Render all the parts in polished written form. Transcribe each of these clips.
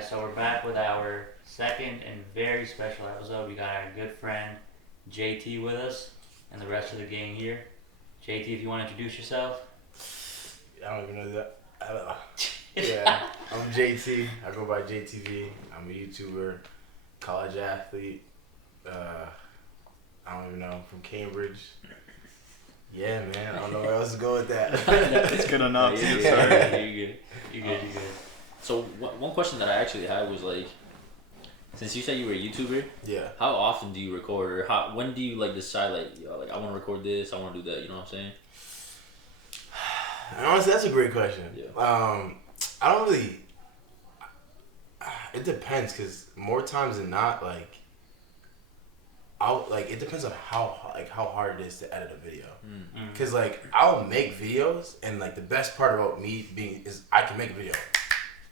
guys. So we're back with our second and very special episode. We got our good friend JT with us and the rest of the gang here. JT, if you want to introduce yourself. I don't even know that. I don't know. Yeah, I'm JT. I go by JTV. I'm a YouTuber, college athlete. I don't even know. I'm from Cambridge. Yeah, man. I don't know where else to go with that. It's good enough. Yeah, you're good. You're good. So one question that I actually had was like, since you said you were a YouTuber, Yeah. how often do you record, or when do you like decide like, yo, like I want to record this, I want to do that? You know what I'm saying? And honestly, that's a great question. Yeah. I don't really. It depends, cause more times than not, like, it depends on how hard it is to edit a video. Mm. Cause like I'll make videos, and like the best part about me being is I can make a video.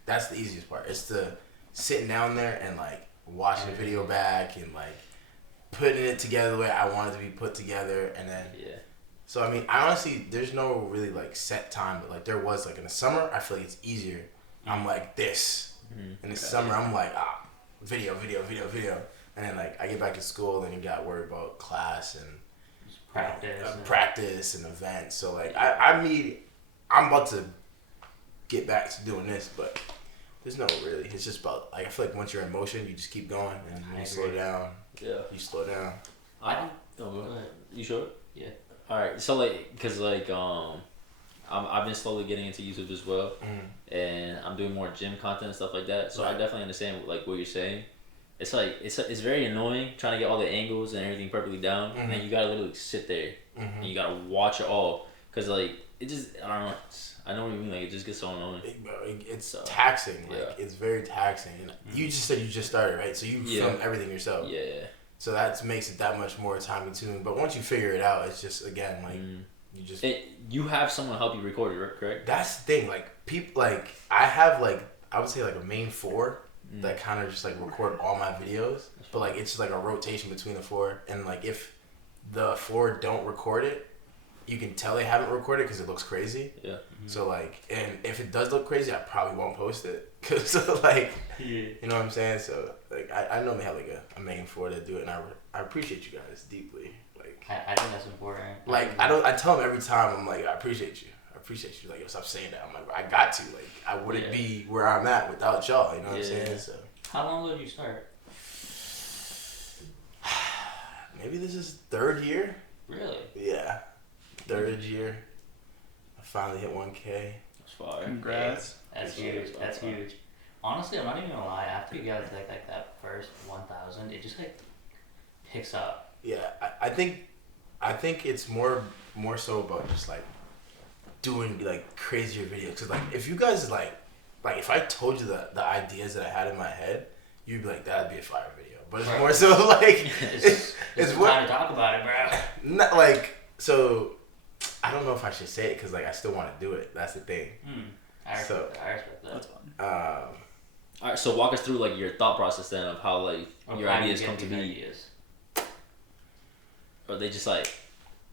That's the easiest part. It's the sitting down there and like watching the video back and like putting it together the way I want it to be put together, and then Yeah. So I mean, I honestly, there's no really like set time, but like there was like in the summer, I feel like it's easier. I'm like this. In the summer, I'm like video, and then like I get back to school and you got worried about class and practice and events. So like I'm about to get back to doing this, but there's no really. It's just about like I feel like once you're in motion, you just keep going, and when you slow down, you slow down. You sure? Yeah. All right. So like, cause like I've been slowly getting into YouTube as well, and I'm doing more gym content and stuff like that. So I definitely understand like what you're saying. It's like it's very annoying trying to get all the angles and everything perfectly down, and then you gotta literally sit there and you gotta watch it all, cause like it just I don't know. I know what you mean. Like it just gets so annoying. It's taxing. Like it's very taxing. And you just said you just started, right? So you film everything yourself. Yeah. So that makes it that much more time consuming. But once you figure it out, it's just again like you just. You have someone help you record it, correct? That's the thing. Like people, like I have like I would say like a main four that kind of just like record all my videos. But like it's just like a rotation between the four, and like if the four don't record it, you can tell they haven't recorded because it looks crazy. Yeah. So like, and if it does look crazy, I probably won't post it because like, you know what I'm saying. So like, I normally have like a main four that do it, and I appreciate you guys deeply. Like, I think that's important. Like I tell them every time, I'm like, I appreciate you. Like, yo, stop saying that. I'm like, I got to. Like, I wouldn't be where I'm at without y'all. You know what I'm saying? So. How long ago did you start? Maybe this is third year. Really? Yeah, third year. I finally hit 1K. That's fire. Congrats. That's huge. That's huge. Honestly, I'm not even gonna lie. After you get to like that first 1,000, it just like picks up. Yeah, I think it's more so about just like doing like crazier videos. Cause like if you guys like if I told you the ideas that I had in my head, you'd be like, that'd be a fire video. But it's more so like it's more time to talk about it, bro. Not like so. I don't know if I should say it because like I still want to do it. That's the thing. I respect that. That's fun. All right, so walk us through like your thought process then of how like your ideas come to be. Ideas. Or they just like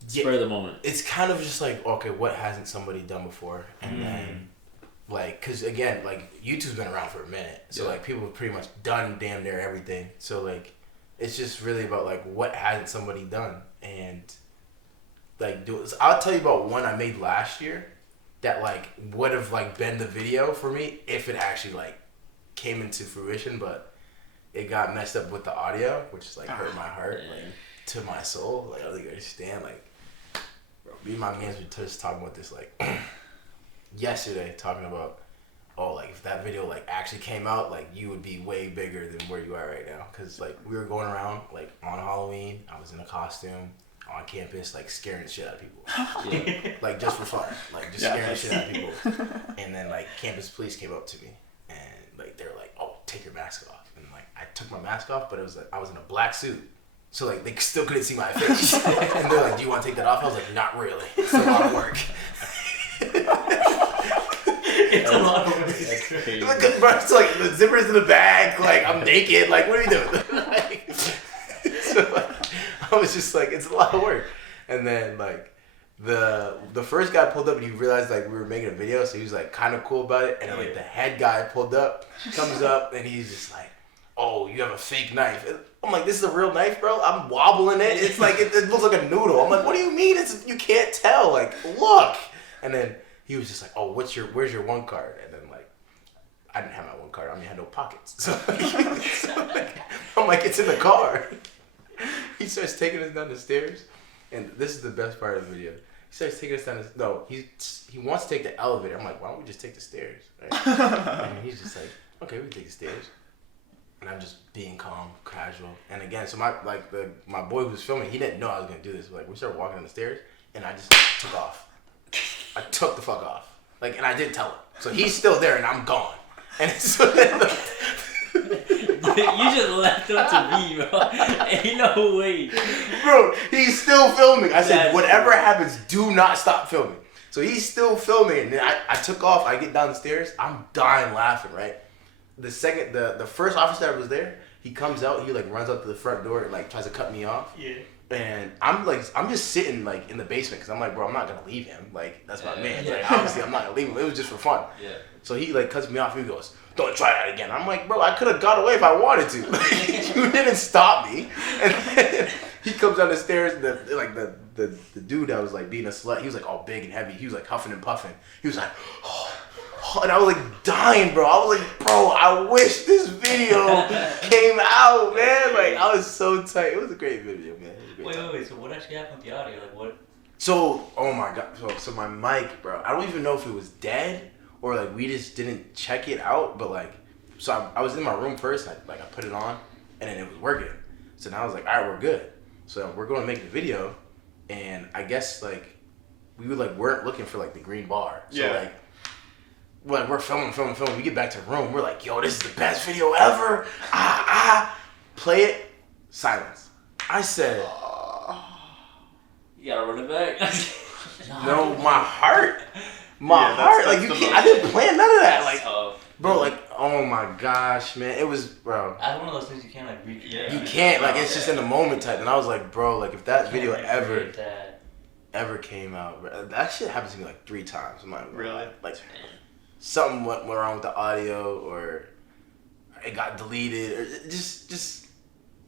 spur of the moment. It's kind of just like, okay, what hasn't somebody done before, and then like, cause again, like YouTube's been around for a minute, so like people have pretty much done damn near everything. So like, it's just really about like what hasn't somebody done, and like do it. So I'll tell you about one I made last year that like would have like been the video for me if it actually like came into fruition, but it got messed up with the audio, which is like hurt my heart like to my soul. Like I don't think I understand. Like, bro, me and my mans were just talking about this like yesterday, talking about like if that video like actually came out, like you would be way bigger than where you are right now. Cause like we were going around like on Halloween, I was in a costume on campus, like scaring the shit out of people. Like just for fun, like just scaring the shit out of people. And then like campus police came up to me and like they were like, "Oh, take your mask off." And like I took my mask off, but it was like I was in a black suit, so like they still couldn't see my face. And they're like, "Do you want to take that off?" I was like, "Not really. It's a lot of work." It's a lot of work. That's crazy. Like, bro, it's like the zipper's in the bag. Like I'm naked. Like what are you doing? Like, so like, I was just like, it's a lot of work. And then like The first guy pulled up and he realized like we were making a video, so he was like kind of cool about it. And then like the head guy pulled up, comes up, and he's just like, "Oh, you have a fake knife." And I'm like, "This is a real knife, bro." I'm wobbling it. It's like it looks like a noodle. I'm like, "What do you mean? You can't tell. Like, look." And then he was just like, "Oh, where's your one card?" And then like, I didn't have my one card. I had no pockets. So, I'm like, "It's in the car." He starts taking us down the stairs, and this is the best part of the video. He starts taking us down the... No, he wants to take the elevator. I'm like, why don't we just take the stairs? Right? And he's just like, okay, we can take the stairs. And I'm just being calm, casual. And again, so my boy who was filming, he didn't know I was going to do this. Like, we started walking down the stairs, and I just took off. I took the fuck off. Like, and I didn't tell him. So he's still there, and I'm gone. And so then... You just left him to me, bro. Ain't no way. Bro, he's still filming. I said, whatever happens, do not stop filming. So he's still filming. And then I took off. I get down the stairs. I'm dying laughing, right? The first officer that was there, he comes out. He like runs up to the front door and like tries to cut me off. Yeah. And I'm just sitting like in the basement because I'm like, bro, I'm not going to leave him. Like, that's my man. Like, obviously, I'm not going to leave him. It was just for fun. Yeah. So he like cuts me off. He goes, "Don't try that again." I'm like, "Bro, I could have got away if I wanted to. Like, you didn't stop me." And then he comes down the stairs. The dude that was like being a slut, he was like all big and heavy. He was like huffing and puffing. He was like, oh, and I was like dying, bro. I was like, bro, I wish this video came out, man. Like, I was so tight. It was a great video, man. Wait. So what actually happened with the audio? Like what? So, oh my god. So my mic, bro. I don't even know if it was dead. Or like we just didn't check it out, but like, so I was in my room first. And I put it on, and then it was working. So now I was like, all right, we're good. So we're going to make the video, and I guess like we weren't looking for like the green bar. So like we're filming. We get back to the room. We're like, yo, this is the best video ever. Play it. Silence. I said, you gotta run it back. no, my heart. Like you can't. I didn't plan none of that. Like, bro, like, oh my gosh, man, it was, bro. That's one of those things you can't like recreate. You can't, like, it's just in the moment type. And I was like, bro, like, if that video ever came out, bro, that shit happened to me like 3 times. Really? Like, something went wrong with the audio, or it got deleted, or just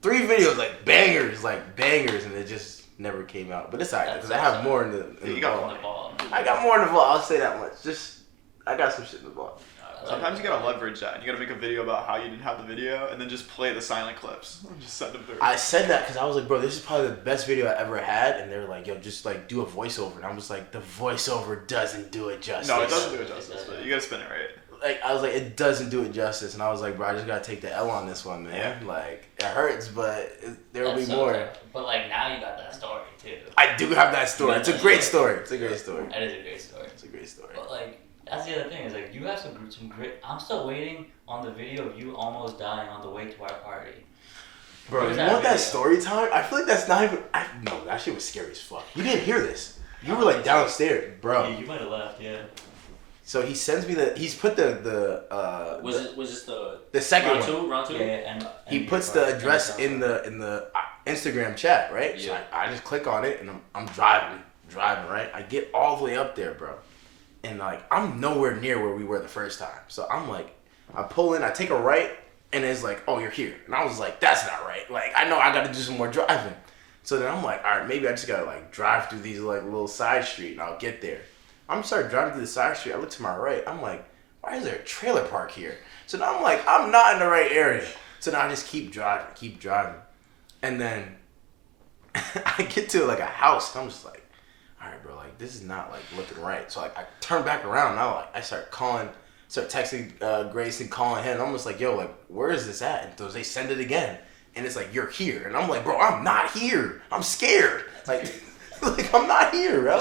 3 videos, like bangers, and it just never came out. But it's alright because I have more in the ball. I got more in the vault. I'll say that much. I got some shit in the vault. Sometimes you gotta leverage that. You gotta make a video about how you didn't have the video, and then just play the silent clips. Just send them through. I said that because I was like, bro, this is probably the best video I ever had, and they were like, yo, just like do a voiceover, and I was like, the voiceover doesn't do it justice. No, it doesn't do it justice, but you gotta spin it right. Like, I was like, it doesn't do it justice, and I was like, bro, I just gotta take the L on this one, man. Yeah. Like, it hurts, but there'll be more. Tough. But like now you got that story too. I do have that story. It's a great story. It's a great story. That is a great story. It's a great story. But like, that's the other thing is like you have some great. I'm still waiting on the video of you almost dying on the way to our party. Bro, you want that story time? I feel like that's not even. No, that shit was scary as fuck. You didn't hear this. You were like downstairs, bro. Yeah, you might have left, yeah. So he sends me he's put the was this the second round two? Yeah, and he puts the address in the Instagram chat, right? Yeah. So I just click on it and I'm driving, right? I get all the way up there, bro. And like I'm nowhere near where we were the first time. So I'm like, I pull in, I take a right, and it's like, oh, you're here. And I was like, that's not right. Like I know I gotta do some more driving. So then I'm like, all right, maybe I just gotta like drive through these like little side street and I'll get there. I'm starting driving through the side street. I look to my right. I'm like, why is there a trailer park here? So now I'm like, I'm not in the right area. So now I just keep driving. And then I get to like a house. And I'm just like, all right, bro, like this is not like looking right. So like I turn back around. And I start texting Grace and calling him. And I'm just like, yo, like where is this at? And so they send it again. And it's like, you're here. And I'm like, bro, I'm not here. I'm scared. Like I'm not here, bro.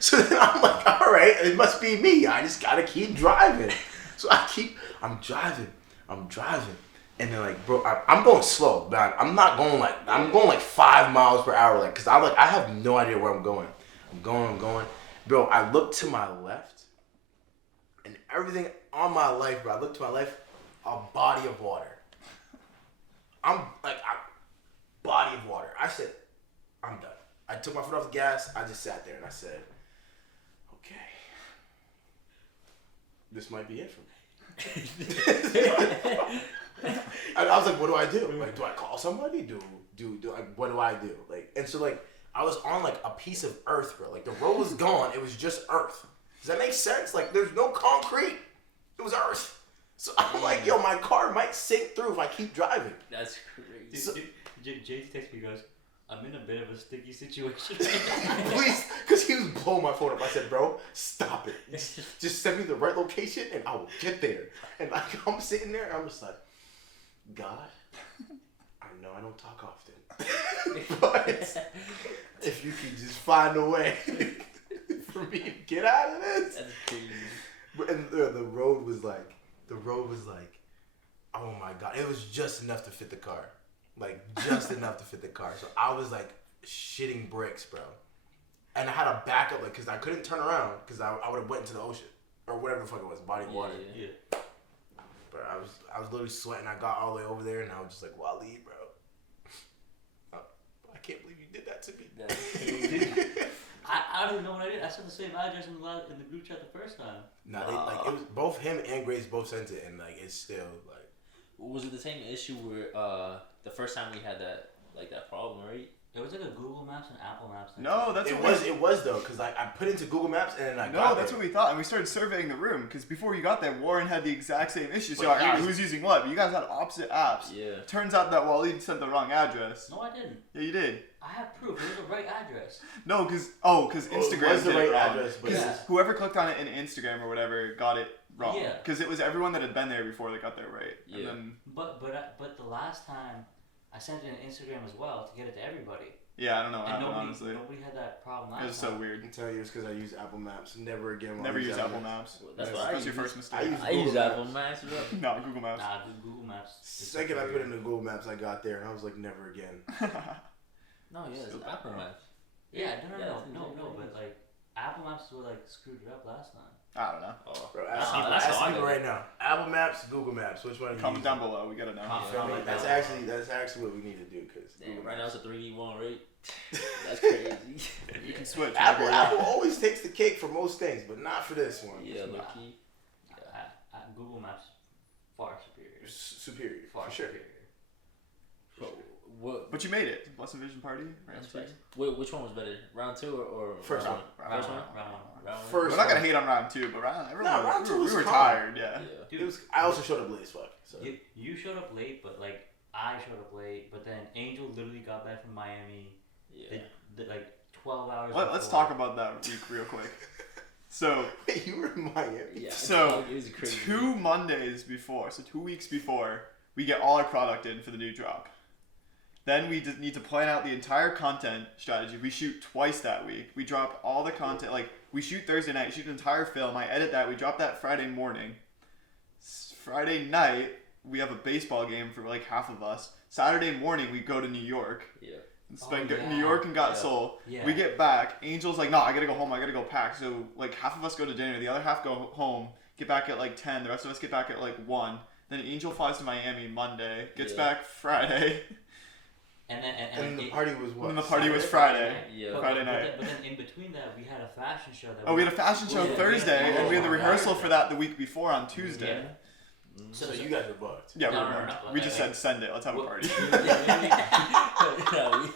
So then I'm like, all right, it must be me. I just gotta keep driving. So I'm driving. And then like, bro, I'm going slow, but I'm going like 5 miles per hour, like, cause I have no idea where I'm going. I'm going. Bro, I look to my left, and everything on my life, bro, I look to my left, a body of water. Body of water. I said, I'm done. I took my foot off the gas. I just sat there and I said, okay, this might be it for me. And I was like, what do I do? Like, do I call somebody? Do like, what do I do? Like, and so like, I was on like a piece of earth, bro. Like the road was gone. It was just earth. Does that make sense? Like, there's no concrete. It was earth. So I'm like, yo, my car might sink through if I keep driving. That's crazy. So, JT texts me, he goes, I'm in a bit of a sticky situation. Please, because he was blowing my phone up. I said, bro, stop it. Just send me the right location and I will get there. And like, I'm sitting there, I'm just like, God, I know I don't talk often, but if you could just find a way for me to get out of this. That's crazy. And the road was like, oh my God, it was just enough to fit the car. Like, just enough to fit the car. So I was like shitting bricks, bro. And I had a backup, like, because I couldn't turn around because I would have went into the ocean or whatever the fuck it was, body of water. Yeah. But I was literally sweating. I got all the way over there and I was just like, Waleed, bro. I can't believe you did that to me. I don't even know what I did. I sent the same address in the group chat the first time. Nah, like, it was both him and Grace both sent it, and like it's still like. Was it the same issue where the first time we had that problem, right? It was like a Google Maps and Apple Maps thing. No, that's It was though, because I put into Google Maps and then I got that's there. what we thought, and we started surveying the room because before you got there, Warren had the exact same issue. So But like, who's using what? But you guys had opposite apps. Yeah. Turns out that Waleed sent the wrong address. No, I didn't. Yeah, you did. I have proof. It was the right address. No, because Instagram it was the did right it wrong. address, but Yeah. Whoever clicked on it in Instagram or whatever got it wrong. Yeah. Because it was everyone that had been there before that got there right. Yeah. And then, But the last time I sent it on Instagram as well to get it to everybody. yeah, I don't know what And happened, honestly. nobody had that problem last It was time. so weird. I'm telling you, it's because I use Apple Maps. Never again. will I Never use Apple Maps. That's Yes. what I That's your use. first mistake. I use I use Google Apple Maps. Maps, bro. No, Google Maps. Nah, Google Maps. is Second I put superior. into Google Maps, I got there and I was like, never again. No, yeah, it's Apple Maps. Yeah, no, Yeah, but like Apple Maps was like screwed it up last time. I don't know. Oh. Bro, That's ask how- people, that's ask how I people got right now. Apple Maps, Google Maps, which one? are you Comment using? down below. We gotta know. Comment Feel me? down That's below. actually what we need to do because Damn, right now it's a 3v1 rate. That's crazy. You can switch. Apple figure it out. always takes the cake for most things, but not for this one. Yeah, low key. Google Maps far superior. Superior, Far for sure. superior. What? But you made it. Blessed Envision Party. That's Round facts. two. Wait, which one was better? Round 2 or First round one. First one? Round one. Round one? First We're not gonna one. hate on round two, but round two we was were calm. tired. Yeah. Yeah. Dude, It was. I also showed up late as fuck. So. you showed up late, but like I showed up late. But then Angel literally got back from Miami. Yeah. Like 12 hours. Let's before. talk about that week real quick. So Wait, you were in Miami. Yeah. So, it was crazy. 2 Mondays before, so 2 weeks before, we get all our product in for the new drop. Then we just need to plan out the entire content strategy. We shoot twice that week. We drop all the content. Like, we shoot Thursday night, shoot an entire film. I edit that. We drop that Friday morning. Friday night, we have a baseball game for like half of us. Saturday morning, we go to New York. Yeah. Spend Oh, yeah. New York and got Yeah. Seoul. Yeah. We get back. Angel's like, no, I gotta go home. I gotta go pack. So like half of us go to dinner. The other half go home. Get back at like 10. The rest of us get back at like 1. Then Angel flies to Miami Monday. Gets Yeah. back Friday. And And the party was what? And the party was Saturday? Friday. Yeah. Friday night. But then in between that, we had a fashion show. That Oh, we had a fashion show Yeah, Thursday, and we had the oh, rehearsal yeah. for that the week before on Tuesday. Yeah. So you guys were booked. Yeah, No, we no, were. no, We just like- said send it. Let's have a party. Yeah,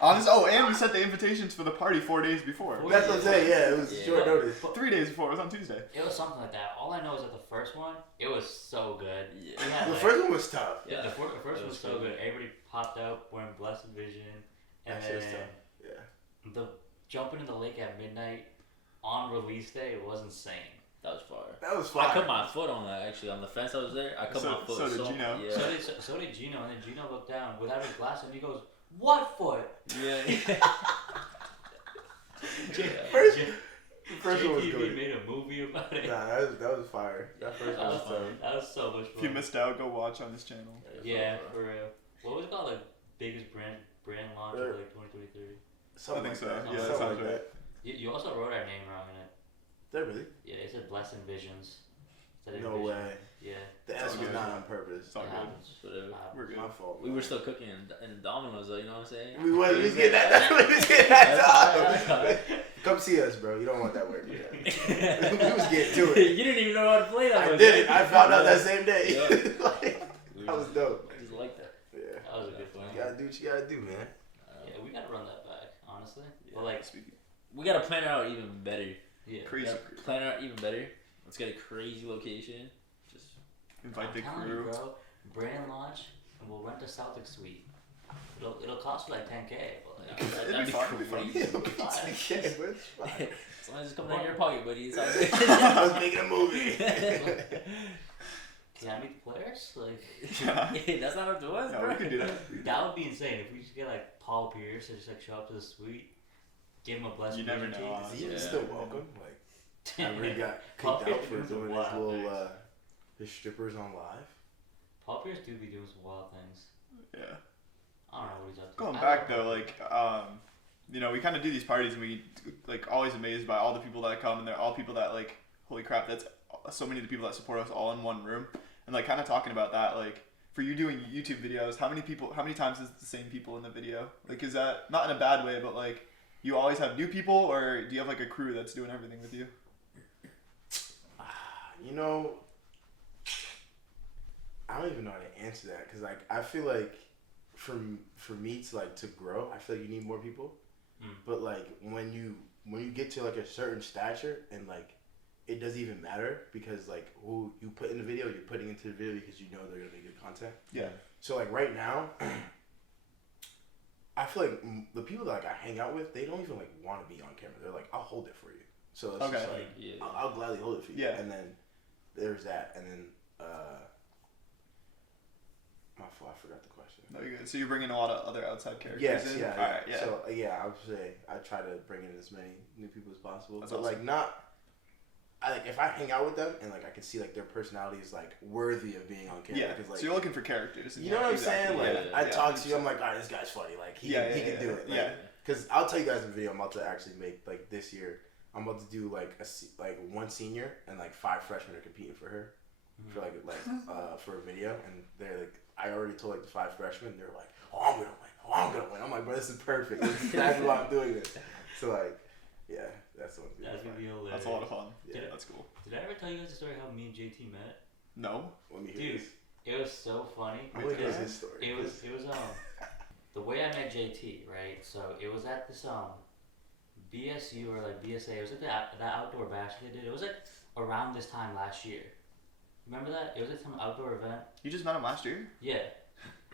Honest. Oh, and we sent the invitations for the party 4 days before. That's what I'm saying. Yeah, it was Yeah. short notice. 3 days before. It was on Tuesday. It was something like that. All I know is that the first one, it was so good. Yeah. We had, The like- first one was tough. Yeah, the first That one was was so crazy. good. Everybody popped out wearing Blessed Vision, and That shit was then tough. Yeah. the jumping in the lake at midnight on release day was insane. That was fire. That was I fire. cut my foot on that actually on the fence I was there. I cut So- my foot. so did Gino. Yeah. So did Gino, and then Gino looked down without his glasses, and he goes, "What foot?" Yeah. First- J- The first one was JTV good. made a movie about it. Nah, that was fire. That first That one was was tough. That was so much If you fun. missed out, go watch on his channel. Yeah, for real. What was it called? The biggest brand launch of like 2023. Something I think like so. that. Yeah, that Something sounds like right. that. You also wrote our name wrong in it. Did I really? Yeah, it said Blessed Envisions. Instead of No Envision. way. Yeah. The S good. not on purpose. It's all It good. happens. Whatever. We're good. My fault. We were still cooking in Domino's though, you know what I'm saying? We was getting that. We was getting that. Come see us, bro. You don't want that work. Yeah. We was getting to it. You didn't even know how to play that. I did it. I found out that same day. Yep. Like, that was dope. Just like that. Yeah. That was a good one. You gotta do what you gotta do, man. Yeah, we gotta run that back, honestly. Yeah. But like, We gotta plan it out even better. yeah. Crazy. We gotta plan it out even better. Let's get a crazy location. Just Invite the I'm telling crew. you, bro. Brand launch, and we'll rent a Celtic suite. It'll cost you like $10K, but like, It'd be fun, it'd be fun. Yeah, it'll be TK, but it's fine. as long as it's coming out of your pocket, buddy. It's all good. I was making a movie. can I meet the players? Like, Yeah. That's not up to us, No, bro. we can do that. that would be insane if we just get like Paul Pierce to just like show up to the suite, give him a blessing. You never know, Is he even Yeah. still welcome? Like, I really got Paul kicked out Pierce for doing some doing his wild little, things. his strippers on live. Paul Pierce do be doing some wild things. Yeah. I don't know what he's up to. Going I back love though, like, you know, we kind of do these parties and we like always amazed by all the people that come and they're all people that like, holy crap, that's so many of the people that support us all in one room. And like kind of talking about that, like for you doing YouTube videos, how many times is it the same people in the video? Like, is that not in a bad way, but like you always have new people, or do you have like a crew that's doing everything with you? You know, I don't even know how to answer that because like I feel like for me to like to grow, I feel like you need more people. But like when you get to like a certain stature and like it doesn't even matter because like who you put in the video, you're putting into the video because you know they're gonna make good content. Yeah. So like right now, I feel like the people that like I hang out with, they don't even like want to be on camera. They're like, I'll hold it for you. So it's just like Yeah. I'll gladly hold it for you. Yeah. And then there's that, and then my fault, I forgot the question. No, you're good. So you're bringing a lot of other outside characters Yes, in? yeah. All right, yeah. So I would say I try to bring in as many new people as possible. That's but awesome. like not, I like if I hang out with them and like I can see like their personality is like worthy of being on camera. Yeah, Cause, like, so you're looking for characters. you know what I'm saying? Like Yeah, I yeah. talk to you, I'm like, all right, this guy's funny. Like he can do it. Like, Yeah. Cause I'll tell you guys in the video I'm about to actually make like this year. I'm about to do like one senior and like 5 freshmen are competing for her for like for a video, and they're like, I already told like the 5 freshmen, they're like, oh I'm gonna win, I'm like, bro, this is perfect. This is exactly why I'm doing this. So like, yeah, that's what. That's gonna be hilarious. That's a lot of fun. Yeah. That's cool. Did I ever tell you guys the story how me and JT met? No. Let me hear Dude, this. it was so funny. I want to hear because his story. It was the way I met JT, right? So it was at this BSU or like BSA. It was like that outdoor bash they did. It was like around this time last year. Remember that? It was like some outdoor event. You just met him last year? Yeah,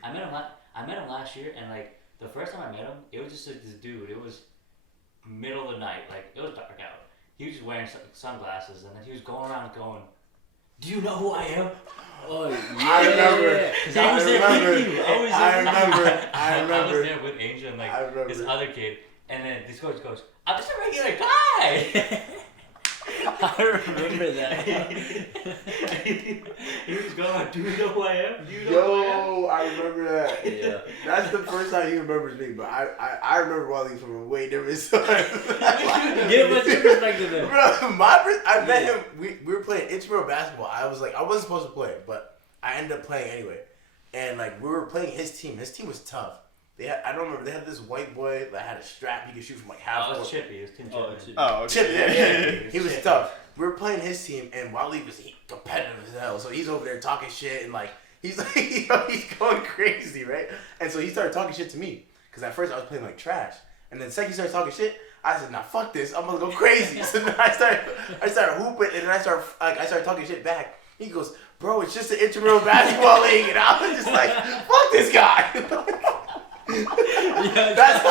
I met him last year, and like the first time I met him, it was just like this dude. It was middle of the night, like it was dark out. He was just wearing sunglasses, and then he was going around going, "Do you know who I am?" Oh, yeah. I remember. Because I was there with you. I remember. I was there with Angel and like I remember. this other kid, and then this coach goes, "I'm just a regular guy." I remember that. He was going, "Do you know who I am? Do you know who I am?" Yo, I remember that. Yeah. That's the first time he remembers me, but I remember Wally from a way different story. Give us your perspective then. Bro, I met him. We were playing intramural basketball. I wasn't supposed to play, but I ended up playing anyway. And like we were playing his team. His team was tough. I don't remember. They had this white boy that had a strap. He could shoot from like half. Oh, it was Chippy. It was Tim Oh, Chippy. Oh, okay. Chip, yeah. He was Chip. tough. We were playing his team, and Wally was competitive as hell. So he's over there talking shit, and like he's like, he's going crazy, right? And so he started talking shit to me, because at first I was playing like trash, and then the second he started talking shit, I said, "Nah, fuck this, I'm gonna go crazy." So then I started hooping, and then I started talking shit back. He goes, "Bro, it's just an intramural basketball league," and I was just like, "Fuck this guy." That's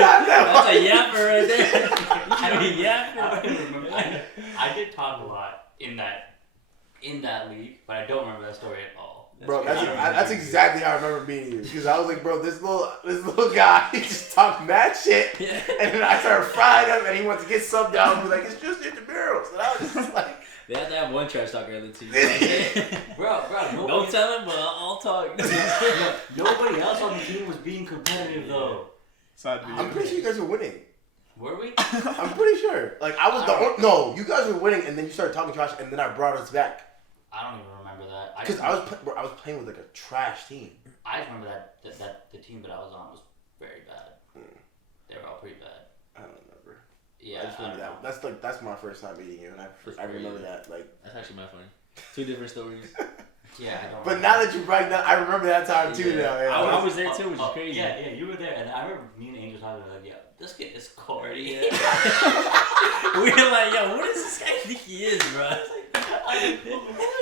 how I met That's Wally. a yapper right there. You know, I yapper. don't remember. I did talk a lot in that league, but I don't remember that story at all. Bro, crazy. that's exactly how I remember meeting you. Because I was like, bro, this little guy, he just talked mad shit. Yeah. And then I started frying him, and he wants to get subbed down. He was like, it's just intramurals. And I was just like, They have to have one trash talker on the team. Bro, Don't nobody, tell him, but I'll talk. nobody else on the team was being competitive though. Sad to be I'm pretty sure you guys were winning. Were we? I'm pretty sure. Like, I was the only. No, you guys were winning, and then you started talking trash, and then I brought us back. I don't even remember that. Because I was playing with like a trash team. I just remember that the team that I was on was very bad. They were all pretty bad. I don't remember. Yeah, I just remember that. That's my first time meeting you, and I remember that. Like, that's actually my funny. 2 different stories. Yeah, I don't. But now that you bring that, I remember that time too. Now, yeah. I was there too, which is crazy. Yeah, you were there, and I remember me and Angel talking like, "Yeah, this kid is corny." Yeah. We were like, "Yo, what does this guy think he is, bro?" I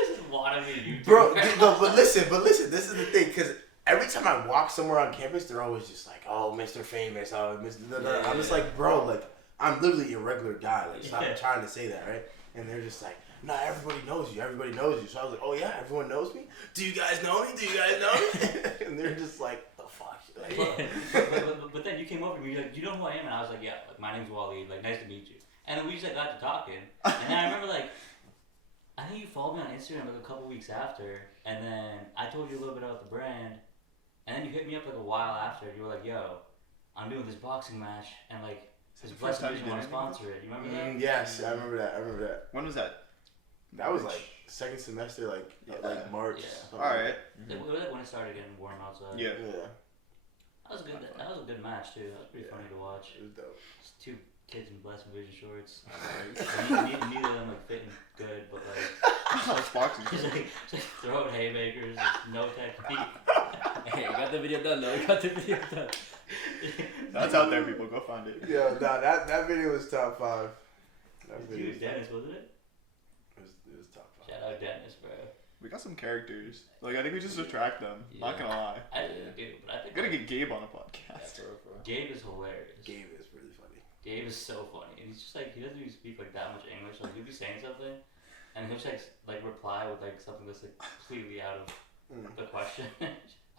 just wanted me to YouTube. Bro, no, but listen, this is the thing, because every time I walk somewhere on campus, they're always just like, "Oh, Mr. Famous, oh, Mr." Yeah, I'm just like, bro, like, I'm literally a regular guy. Like, stop trying to say that, right? And they're just like, "Nah, everybody knows you. Everybody knows you." So I was like, "Oh yeah, everyone knows me. Do you guys know me? Do you guys know me?" And they're just like, "The fuck." Like, but then you came over to me, you're like, "Do you know who I am?" And I was like, "Yeah, like my name's Waleed. Like, nice to meet you." And then we just like got to talking, and then I remember like, I think you followed me on Instagram like a couple weeks after, and then I told you a little bit about the brand, and then you hit me up like a while after. And you were like, "Yo, I'm doing this boxing match, and like this Blessed Envision want to sponsor it." You remember that? Yes, I remember that. When was that? That was like second semester, like March. Yeah. All right. It was like when it started getting warm outside. Yeah. That was good. That was a good match too. That was pretty funny to watch. It was dope. Just 2 kids in Blessed Envision shorts. Neither of them like fitting good, but like It's boxing. just throwing haymakers, no technique. Hey, I got the video done though. That's out there, people. Go find it. Yeah, nah, that video was top 5. That video Dude, Dennis, wasn't it? it was top 5. Shout out Dennis, bro. We got some characters. Like, I think we just attract them. Yeah. Not gonna lie. I do, but I think We're gonna get Gabe on a Yeah, podcast. for real. Gabe is hilarious. Game is really funny. Gabe is so funny, and he's just like, he doesn't even speak like that much English. Like you'll be saying something, and he'll just like reply with like something that's like completely out of the question.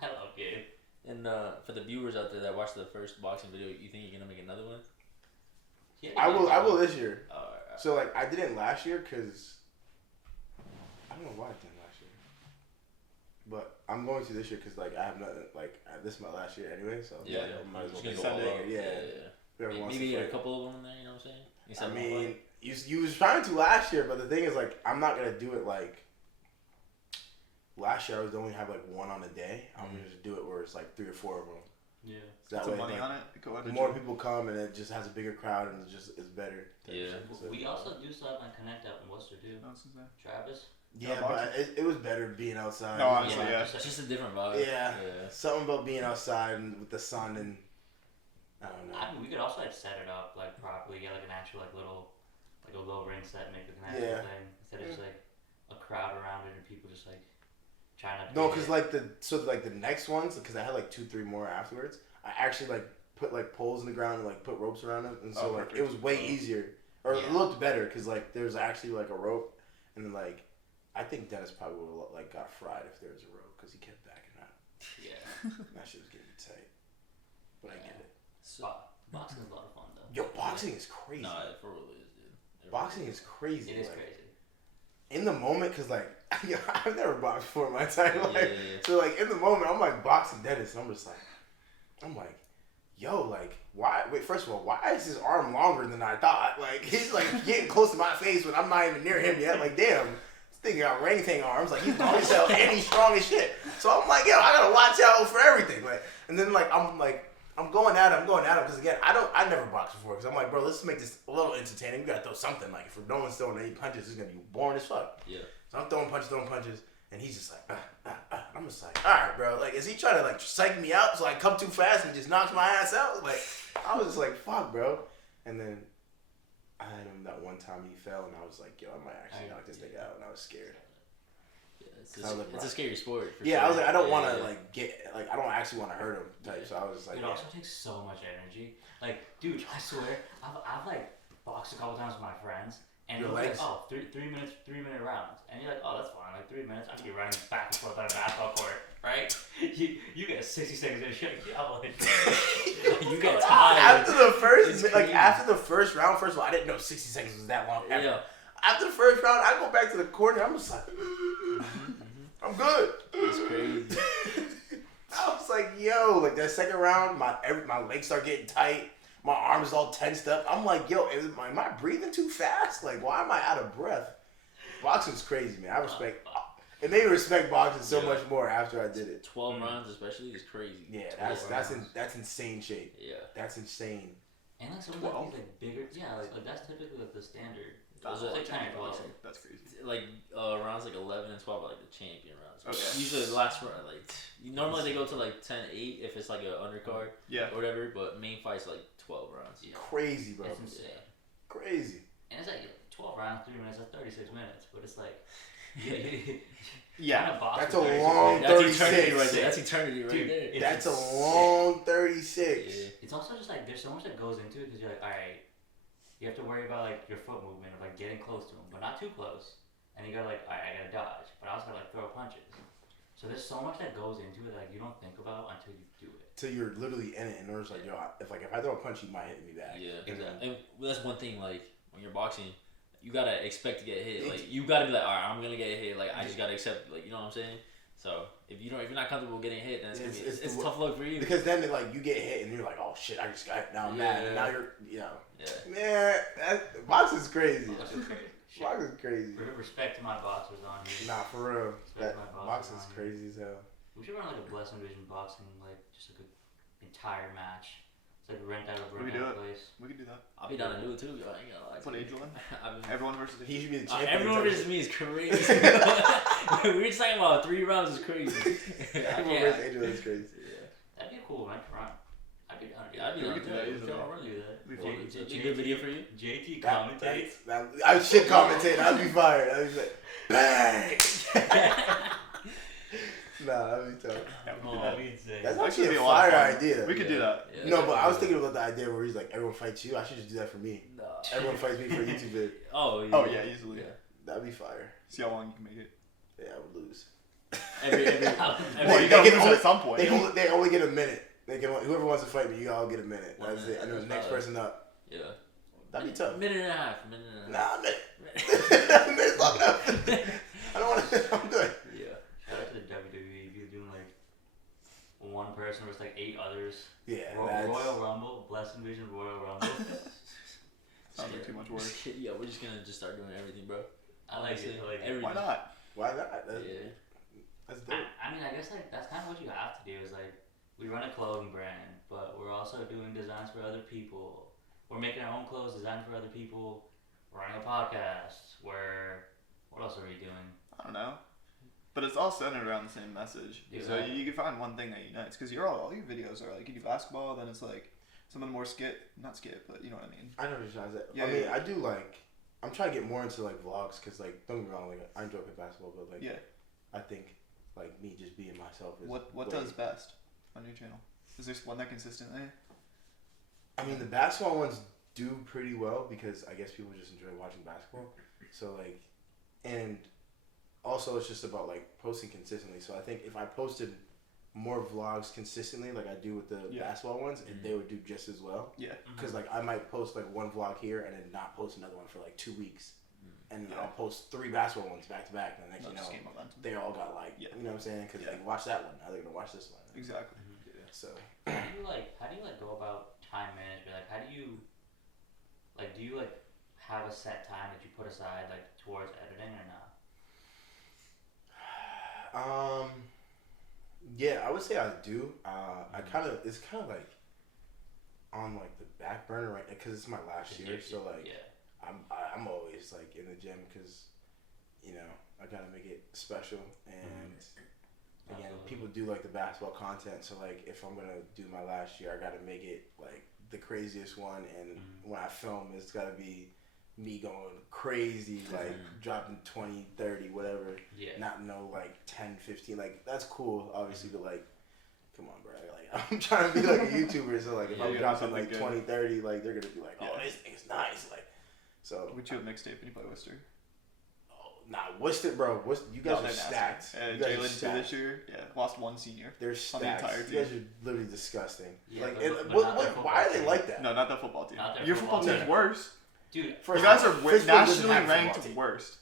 I love Gabe. And for the viewers out there that watched the first boxing video, you think you're gonna make another one? Yeah, I will this year. Alright. So like I didn't last year because I don't know why I didn't last year, but I'm going to this year because like I have nothing. Like this is my last year anyway, so Yeah, I might as well just be gonna go all Sunday. out. Yeah. Whoever wants Maybe to get a fight. couple of them in there. You know what I'm saying? You I said mean, you was trying to last year, but the thing is like I'm not gonna do it like. Last year I was only have like one on a day. I'm gonna just do it where it's like 3 or 4 of them. Yeah. So that Put some way, money like, on it. Go ahead. more people come and it just has a bigger crowd and it's better. Yeah. So, We also do still have my connect out in Worcester too. Travis. yeah, but it was better being outside. No, honestly, yeah. It's just a different vibe. Yeah. Something about being outside and with the sun and I don't know. I mean, we could also like set it up like properly, get like an actual like a little ring set, and make it an actual Yeah. thing instead of just like a crowd around it and people just like trying to. No, because like the next ones, because I had like 2, 3 more afterwards. I actually like put like poles in the ground and like put ropes around it, and so like perfect. it was way easier, or it Yeah. looked better because like there's actually like a rope, and then like I think Dennis probably would have like got fried if there was a rope because he kept backing out. Yeah. That shit was getting tight, but I get it. So, Boxing is a lot of fun though. Yo, boxing is crazy. nah, it for real is, dude. Boxing is crazy. It is like, crazy. in the moment, cause like I've never boxed before in my time life. Yeah. So like in the moment, I'm like boxing Dennis, and I'm like, yo, like why? Wait, first of all, why is his arm longer than I thought? Like he's like getting close to my face when I'm not even near him yet. Like damn, this thing got orangutan arms. Like he's long as hell and he's strong as shit. So I'm like, yo, I gotta watch out for everything. Like, and then like I'm going at him because again, I never boxed before because I'm like, bro, let's make this a little entertaining. We gotta throw something. Like if no one's throwing any punches, it's gonna be boring as fuck. Yeah. So I'm throwing punches, and he's just like, I'm just like, all right, bro. Like, is he trying to like psych me out so I come too fast and he just knocks my ass out? Like, I was just like, fuck, bro. And then I had him that one time he fell, and I was like, yo, I might actually knock this nigga out, and I was scared. Yeah, it's a scary sport. For Yeah, sure. I was like, I don't want to Yeah. like I don't actually want to hurt him type. So I was just like, It also takes so much energy. Like, dude, I swear, I've like boxed a couple times with my friends, and Your it was like, legs? oh, 3 minute rounds, and you're like, oh, that's fine, like 3 minutes. I could be running back and forth on a basketball court, right? You get 60 seconds in, you're like, yeah, like, You get tired. after the first It's like crazy. after the first round, first of all, I didn't know 60 seconds was that long. Ever. Yeah. After the first round, I go back to the corner. I'm just like, I'm good. It's crazy. I was like, yo, like that second round, my legs start getting tight. My arm is all tensed up. I'm like, yo, am I breathing too fast? Like, why am I out of breath? Boxing's crazy, man. I respect. It made me respect boxing so Yeah. much more after I did it. 12 rounds especially is crazy. Yeah, 12 rounds. that's insane shape. Yeah. That's insane. And like some of Well. these like bigger, yeah, like that's typically like the standard. Those It's are like 10 or 12. That's crazy. Like rounds like 11 and 12 are like the champion rounds. Okay. Usually the last round, like normally they go to like 10-8 if it's like an undercard Yeah. or whatever, but main fight's like 12 rounds. Yeah. Crazy, bro. It's insane. Crazy. And it's like 12 rounds, 3 minutes, that's 36 minutes. But it's like, Yeah. kind of box That's for a 36 long minutes. That's eternity 36. right there. That's eternity right Dude, there. it's That's a insane. long 36. Yeah. It's also just like there's so much that goes into it because you're like, all right, you have to worry about like your foot movement of like getting close to him, but not too close. And you gotta like, all right, I gotta dodge, but I also gotta like throw punches. So there's so much that goes into it that like you don't think about until you do it. So you're literally in it, and it's like, yo, if I throw a punch, you might hit me back. Yeah, Exactly. And that's one thing. Like when you're boxing, you gotta expect to get hit. Like you gotta be like, all right, I'm gonna get hit. Like I just gotta accept. Like you know what I'm saying. So if you're not comfortable getting hit, then it's tough luck for you. Because then like you get hit, and you're like, oh shit, I just got now I'm mad, and now you're Yeah. man, boxing's crazy. Boxing's crazy. Boxing's crazy. Respect to my boxers on here. Nah, for real, Respect that my boxing's on here. crazy as hell. We should run like a Blessed Envision boxing, like just like an entire match. It's like rent out a We rent do out it. place. We could do that. I'll be down to do it too. Yo, I ain't gonna lie. Put Angel in. I mean, Everyone versus He Angel. should be the champion. everyone versus me is crazy. We were just talking about 3 rounds is crazy. Everyone Yeah. versus Angel is crazy. Yeah. That'd be a cool event to run. I'd be down to do Yeah, I'd be Yeah, down we to could do do that it. easily. I'll run you that. Be fun. It's a good video for you. JT commentates. I should commentate. I'd be fired. I'd be like, bang. Nah, that'd be tough. That'd be insane. That's That actually could be a a lot of fire fun. idea. We could do that. Yeah, No, but I was yeah. thinking about the idea where he's like, everyone fights you. I should just do that for me. No. Everyone fights me for a YouTube vid. Oh yeah. Oh yeah, easily. Yeah. That'd be fire. See how long you can make it. Yeah, I would lose. Well, They you gotta can lose only- at some point. They only get a minute. They can whoever wants to fight me, you all get a minute. One That's minute. it. And then the next person up. Yeah. That'd be tough. Minute and a half. Nah, a minute. A minute's long enough. I don't want to. I'm good. Yeah. Shout out to the WWE. If you're doing like one person versus like 8 others. Yeah, Royal Rumble, Blessed Envision Royal Rumble. Sounds like too much work. Yeah, we're just gonna just start doing everything, bro. I like it. I like it. Everything. Why not? Why not? Yeah. That's dope. I mean, I guess like that's kind of what you have to do. Is like we run a clothing brand, but we're also doing designs for other people. We're making our own clothes designed for other people. We're running a podcast. What else are we doing? I don't know. But it's all centered around the same message. So Exactly. you can find one thing that unites. Because all your videos are like, you do basketball, then it's like something more not skit, but you know what I mean. I know what you're trying to say. Yeah, I mean, yeah. I do like. I'm trying to get more into like vlogs because like don't get me wrong, like I enjoy playing basketball, but like Yeah. I think like me just being myself is What way- does best on your channel? Is there one that consistently? I mean, the basketball ones do pretty well because I guess people just enjoy watching basketball. So like, and also it's just about like posting consistently. So I think if I posted more vlogs consistently, like I do with the Yeah. basketball ones, they would do just as well. Yeah. Because like I might post like one vlog here and then not post another one for like 2 weeks, and Yeah. I'll post 3 basketball ones back to back, and then next Not you just know game momentum. they all got like Yeah. you know what I'm saying? Because Yeah. like watch that one, now they're gonna watch this one. Exactly. So How do you go about time management? Like, how do you do you like have a set time that you put aside like towards editing or not? Yeah, I would say I do. It's kind of like on like the back burner right because it's my last year, so like yeah. I'm always like in the gym because you know I gotta make it special, and again Absolutely. people do like the basketball content, so like if I'm gonna do my last year, I gotta make it like the craziest one, and when I film, it's gotta be me going crazy, like dropping 20, 30, whatever. Yeah. Not no like 10, 15. Like that's cool, obviously, but like, come on, bro. Like I'm trying to be like a YouTuber, so like if Yeah, I'm yeah, dropping something like good. 20, 30, like they're gonna be like, oh, Yeah. this thing's nice. Like, so. Would you have mixtape and you play Worcester? Oh, nah, Worcester, bro. You guys are they're stacked. nasty. You guys are Jalen too stacked. this year. Yeah, lost one senior. They're on the stacked. entire You guys team. are literally disgusting. Yeah, like, but- and but what, not their why are football they team. like that? No, not the football team. Not their Your football football team's team. worse. Dude, You First guys off, are Fishville doesn't nationally have a ranked football team. worst.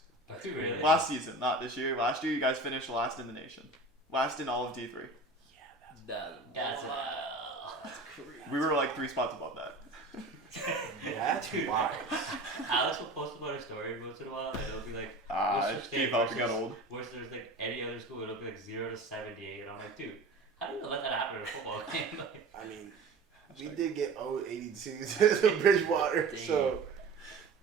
really? Last season, not this year. Last year, you guys finished last in the nation. Last in all of D3. That's That's crazy. We were like 3 spots above that. That's Dude, wild. Alex will post about his story once in a while, and it'll be like, I gave up and got old. whereas there's like any other school, it'll be like 0 to 78, and I'm like, dude, how do you let that happen in a football game? Like, I mean, we did get 82 to Bridgewater, Dang. so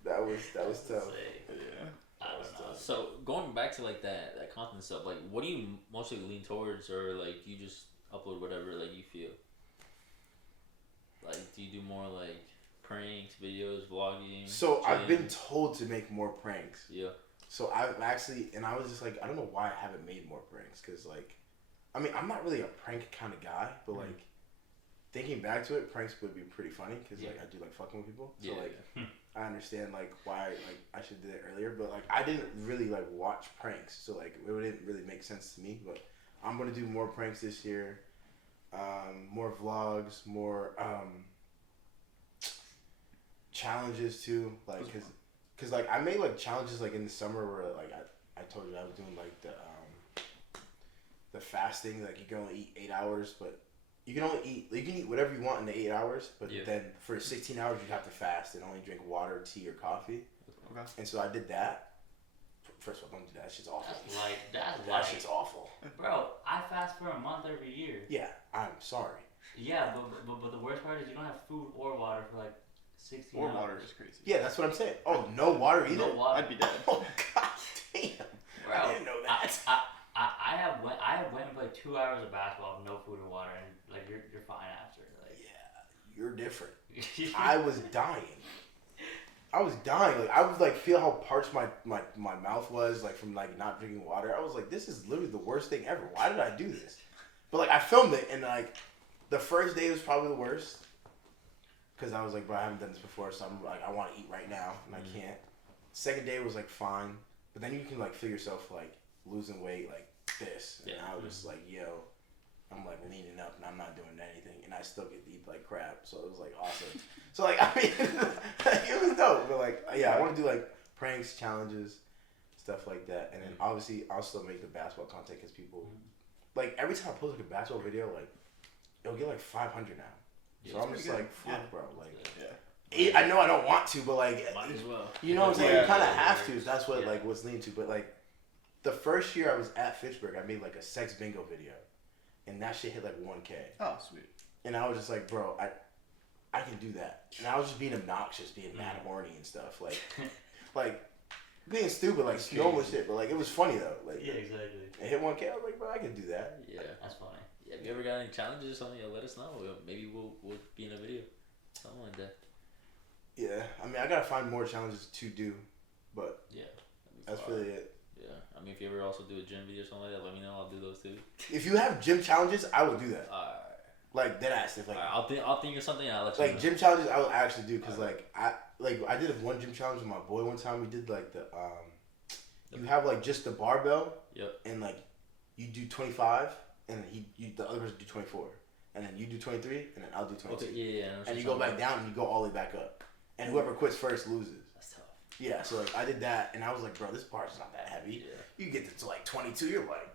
that was tough. insane. Yeah. I don't know. So going back to like that content stuff, like what do you mostly lean towards, or like you just upload whatever like you feel? Like, do you do more like pranks, videos, vlogging? So I've been chilling? told to make more pranks. Yeah. So I've actually, and I was just like, I don't know why I haven't made more pranks, because like, I mean, I'm not really a prank kind of guy, but like, thinking back to it, pranks would be pretty funny, because like I do like fucking with people. So Yeah. like, I understand like why like I should do it earlier, but like I didn't really like watch pranks, so like it didn't really make sense to me. But I'm gonna do more pranks this year, more vlogs, more challenges too, like cause like I made like challenges like in the summer where like I told you I was doing like the fasting, like you can only eat 8 hours, but you can eat whatever you want in the 8 hours, but then for 16 hours you have to fast and only drink water, tea, or coffee. Okay. And so I did that. First of all, don't do that. That shit's awful. That's light. That's That light. shit's awful. Bro, I fast for a month every year. Yeah, I'm sorry. Yeah, but the worst part is you don't have food or water for like 16 Or hours. water is crazy. Yeah, that's what I'm saying. Oh, no water either? No water. I'd be dead. Oh, god damn. Bro, I didn't know that. I went and played 2 hours of basketball with no food and water, and like you're fine after. Like, Yeah, you're different. I was dying. Like I would like feel how parched my mouth was like from like not drinking water. I was like, this is literally the worst thing ever. Why did I do this? But like I filmed it, and like the first day was probably the worst, because I was like, bro, I haven't done this before, so I'm like, I want to eat right now, and I can't. Second day was like fine, but then you can like feel yourself like losing weight like this, and I was just like, yo, I'm like leaning up and I'm not doing anything, and I still get to eat like crap, so it was like awesome. So like I mean, it was dope, but like yeah, I want to do like pranks, challenges, stuff like that, and then obviously I'll still make the basketball content, because people like every time I post like a basketball video, like it'll get like 500 now. So I'm just good. like, fuck, bro, like. Yeah. I know I don't want to, but like, Might as well. you know what I'm saying? Yeah. You kind of have to. That's what Yeah. like what's leading to. But like, the first year I was at Fitchburg, I made like a sex bingo video, and that shit hit like 1K. Oh, sweet. And I was just like, bro, I can do that. And I was just being obnoxious, being mad horny and stuff, like being stupid, like normal shit. But like it was funny though. Like yeah, exactly. it hit 1K. I was like, bro, I can do that. Yeah. That's funny. Yeah. If you ever got any challenges or something, let us know. Maybe we'll be in a video. Something like that. Yeah, I mean, I gotta find more challenges to do, but Yeah. that's really it. Yeah. I mean, if you ever also do a gym video or something like that, let me know. I'll do those too. If you have gym challenges, I will do that. Alright. Like dead ass. If like I'll think of something and I'll let you like know. gym challenges, I will actually do, because like I did one gym challenge with my boy one time. We did like the you have like just the barbell. Yep. And like you do 25, and the other person do 24, and then you do 23, and then I'll do 22. Okay. Yeah. And you go back down, and you go all the way back up, and whoever quits first loses. That's tough. Yeah, so like I did that, and I was like, bro, this bar's not that heavy. Yeah. You get to like 22, you're like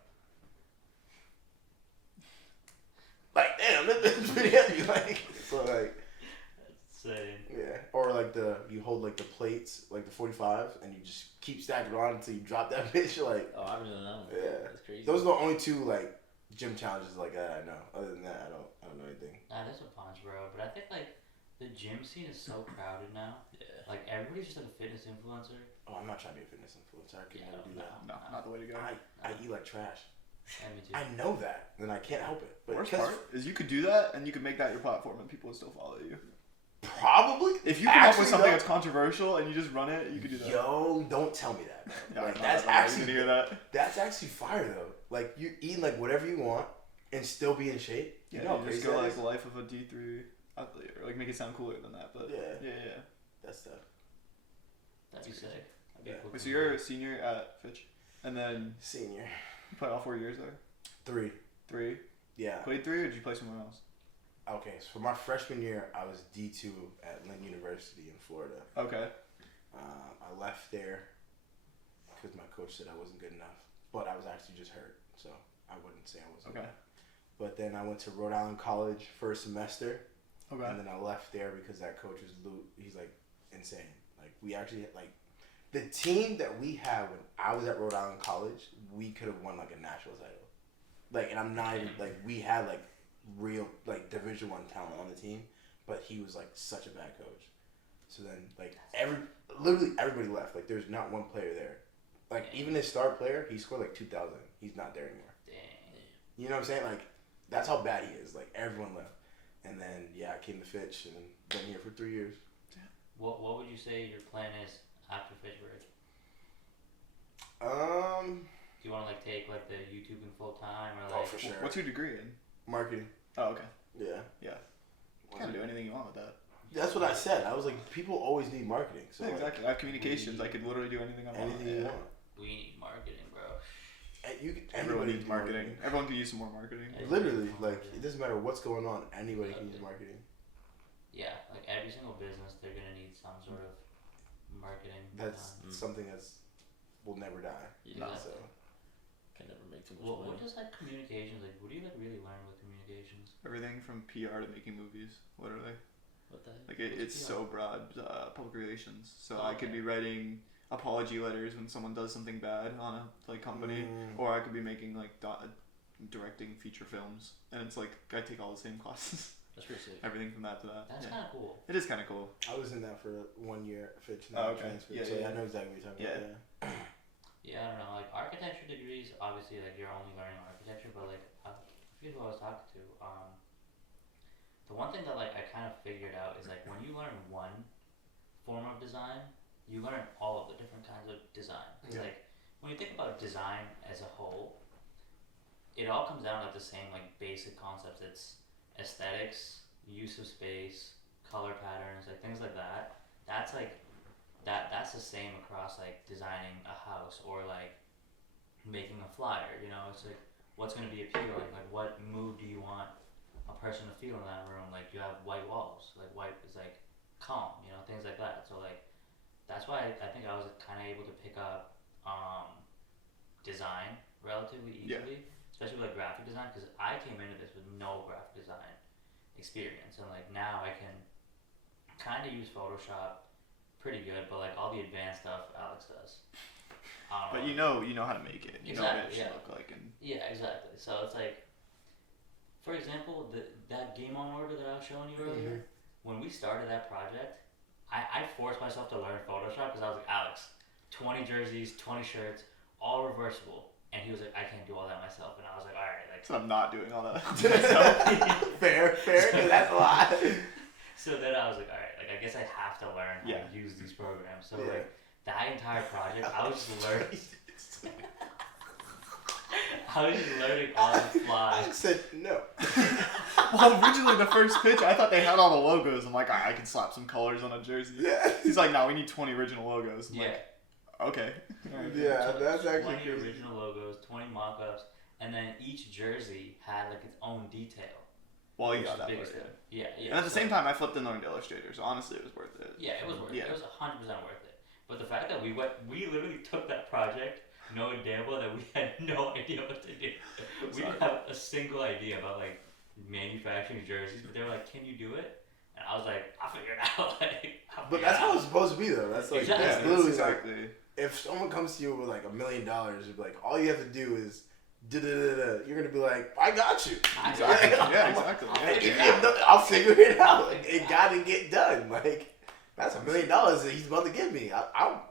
damn, this is pretty heavy. Like so like Insane. yeah, or like you hold like the plates, like the 45s, and you just keep stacking it on until you drop that bitch. Like Oh, I really know. yeah, That's crazy. those are the only two like gym challenges like that I know. Other than that, I don't know anything. Nah, there's a bunch, bro. But I think like the gym scene is so crowded now. Yeah. Like everybody's just like a fitness influencer. Oh, I'm not trying to be a fitness influencer. I could Yeah, never do that. No, not the way to go. I eat like trash. And me too. I know that, and I can't help it. But Worst 'cause part is you could do that, and you could make that your platform, and people would still follow you. probably If you come up with Actually, something though- that's controversial and you just run it, you could do that. Yo, don't tell me that. Bro. Yeah, Like I'm that's not actually gonna hear that. that's actually fire though. Like you eating like whatever you want and still be in shape. Yeah, You know how you crazy just go that like is? the life of a D3 athlete, or like make it sound cooler than that. But Yeah. yeah. That's tough. That'd be That's sick. That'd be Yeah. cool. Wait, so you're a senior at Fitch, and then Senior. you played all 4 years there. 3. 3. Yeah. Played 3, or did you play somewhere else? Okay, so for my freshman year, I was D2 at Lynn University in Florida. Okay. I left there because my coach said I wasn't good enough, but I was actually just hurt, so I wouldn't say I wasn't. Okay. But then I went to Rhode Island College for a semester. Okay. And then I left there because that coach was he's like insane. Like we actually like the team that we had when I was at Rhode Island College, we could have won like a national title. Like, and I'm not even like we had like real like Division I talent on the team, but he was like such a bad coach. So then like literally everybody left. Like there's not one player there. Like even his star player, he scored like 2,000. He's not there anymore. Dang. You know what I'm saying? Like that's how bad he is. Like everyone left. And then I came to Fitch and been here for 3 years. What would you say your plan is after Fitchburg? Do you want to like take like the YouTubing full time or like? Oh, for sure. What's your degree in? Marketing. Oh, okay. Yeah. Yeah. You can do anything you want with that. That's what I said. I was like, people always need marketing. So Yeah, exactly. I have communications. I could literally do anything I want. Anything you want. We need marketing, bro. And Everyone everybody needs marketing. Everyone could use some more marketing. Literally, like it doesn't matter what's going on. Anybody can use marketing. Yeah, like every single business, they're gonna need some sort of marketing. That's something will never die. Yeah. So Can never make too much money. What does like communications like? What do you like really learn with communications? Everything from PR to making movies, literally. What the heck? Like What's it's PR? so broad. Public relations. So Oh, I could be writing apology letters when someone does something bad on a like company, Mm. or I could be making like directing feature films, and it's like I take all the same classes. That's pretty sick. Everything from that to that. That's Yeah. kind of cool. It is kind of cool. I was in that for 1 year at Fitch. And Oh, then I okay. transferred. Yeah, So yeah. I know exactly what you're talking about. Yeah. Yeah, I don't know. Like architecture degrees, obviously, like you're only learning architecture, but like I forget who I was talking to. The one thing that like I kind of figured out is like when you learn one form of design, you learn all of the different kinds of design. 'Cause, Yeah. like when you think about design as a whole, it all comes down to the same like basic concepts. It's aesthetics, use of space, color patterns, like things like that. That's like that's the same across like designing a house or like making a flyer. You know, it's like what's going to be appealing. Like what mood do you want a person to feel in that room? Like you have white walls. Like white is like calm. You know, things like that. So like that's why I think I was kind of able to pick up design relatively easily, especially with like graphic design, because I came into this with no graphic design experience, and like now I can kind of use Photoshop pretty good, but like all the advanced stuff Alex does. But you know how to make it. You know what it Exactly, should yeah. look like, and Yeah, exactly. So it's like, for example, that game on order that I was showing you earlier. When we started that project, I forced myself to learn Photoshop because I was like, Alex, 20 jerseys, 20 shirts, all reversible. And he was like, I can't do all that myself. And I was like, all right, like. so I'm not doing all that. fair. That's a lot. So then I was like, all right, like I guess I have to learn how to use these programs. So like that entire project, I was just learning. I was just learning on the fly. I said no. Well, originally the first pitch, I thought they had all the logos. I'm like, all right, I can slap some colors on a jersey. Yeah. He's like, no, we need 20 original logos. I'm Yeah. like, okay. Yeah, that's actually 20 original logos, 20 mock-ups, and then each jersey had like its own detail. Well, you which got is that the part, biggest yeah. thing. Yeah. And at the same time, I flipped and learned Illustrator, so honestly, it was worth it. Yeah, it was worth Yeah. it. It was 100% worth it. But the fact that we literally took that project knowing damn well that we had no idea what to do. We didn't have a single idea about like manufacturing jerseys, but they were like, "Can you do it?" And I was like, "I'll figure it out." But that's how it's supposed to be, though. That's like Exactly. that's Yeah, literally exactly. like if someone comes to you with like $1 million, you'd be like, all you have to do is da-da-da-da. You're gonna be like, I got you. Exactly. Yeah, exactly. I'll figure it out. It gotta get done. Like that's $1 million that he's about to give me. I'll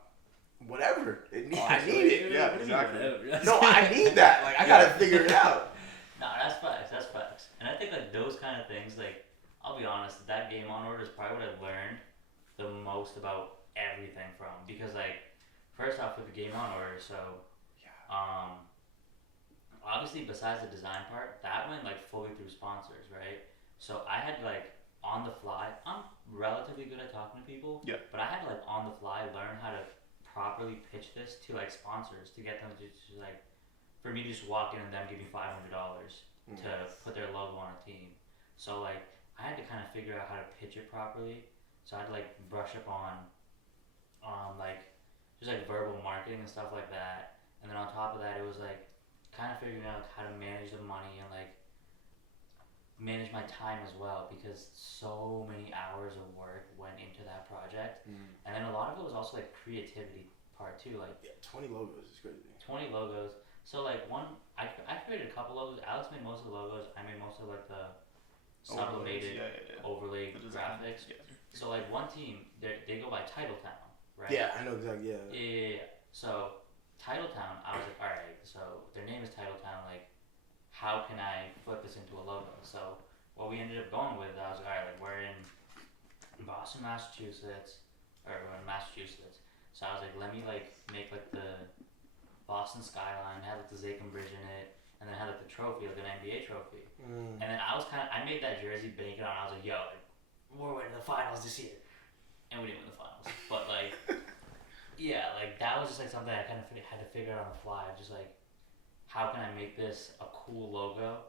whatever. I need it. Yeah, exactly. No, I need that. Like I gotta figure it out. Nah, that's facts. That's facts. And I think like those kind of things, like I'll be honest, that game on order is probably what I learned the most about everything from, because like first off with the game on order, so obviously besides the design part, that went like fully through sponsors, right? So I had like on the fly, I'm relatively good at talking to people, but I had to like on the fly learn how to properly pitch this to like sponsors to get them to just like, for me to just walk in and them give me $500 to put their logo on a team. So like I had to kind of figure out how to pitch it properly. So I had to like brush up on like just like verbal marketing and stuff like that. And then on top of that, it was like kind of figuring out how to manage the money and like manage my time as well, because so many hours of work went into that project, and then a lot of it was also like creativity part too. Like 20 logos is crazy. 20 logos. So like I created a couple logos. Alex made most of the logos. I made most of like the sublimated overlay graphics. Yeah. So like one team, they go by Titletown, right? Yeah, I know exactly. Yeah. Yeah. So Titletown, I was like, all right. So their name is Titletown. Like, how can I flip this into a logo? So what we ended up going with, I was like, all right, like we're in Boston, Massachusetts, or we're in Massachusetts. So I was like, let me like make like the Boston skyline, had like the Zachem Bridge in it, and then had like the trophy, like an NBA trophy. And then I made that jersey banking on. I was like, yo, like, we're winning the finals this year, and we didn't win the finals. But like, yeah, like that was just like something I kind of had to figure out on the fly. Just like, how can I make this a cool logo,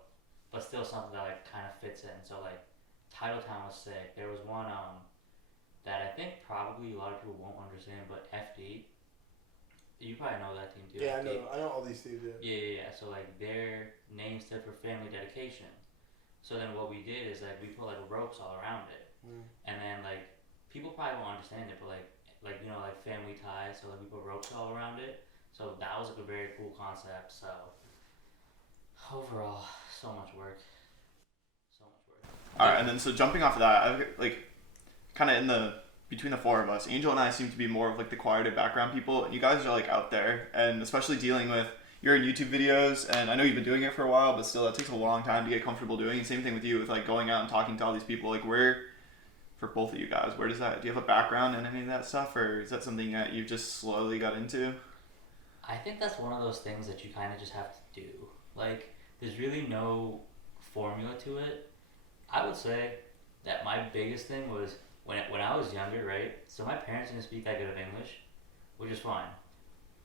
but still something that like kind of fits in. So like, Titletown was sick. There was one that I think probably a lot of people won't understand, but FD. You probably know that team too. Yeah, I know all these teams. Yeah. So like their name stood for family dedication. So then what we did is like we put like ropes all around it, and then like people probably won't understand it, but like you know like family ties. So like we put ropes all around it. So that was like a very cool concept. So overall, so much work. All right, and then so jumping off of that, I like kind of between the four of us, Angel and I seem to be more of like the quieter background people, and you guys are like out there, and especially dealing with your YouTube videos, and I know you've been doing it for a while, but still that takes a long time to get comfortable doing. And same thing with you with like going out and talking to all these people. Like for both of you guys, where does that, do you have a background in any of that stuff, or is that something that you've just slowly got into? I think that's one of those things that you kind of just have to do. Like there's really no formula to it. I would say that my biggest thing was when I was younger, right? So my parents didn't speak that good of English, which is fine.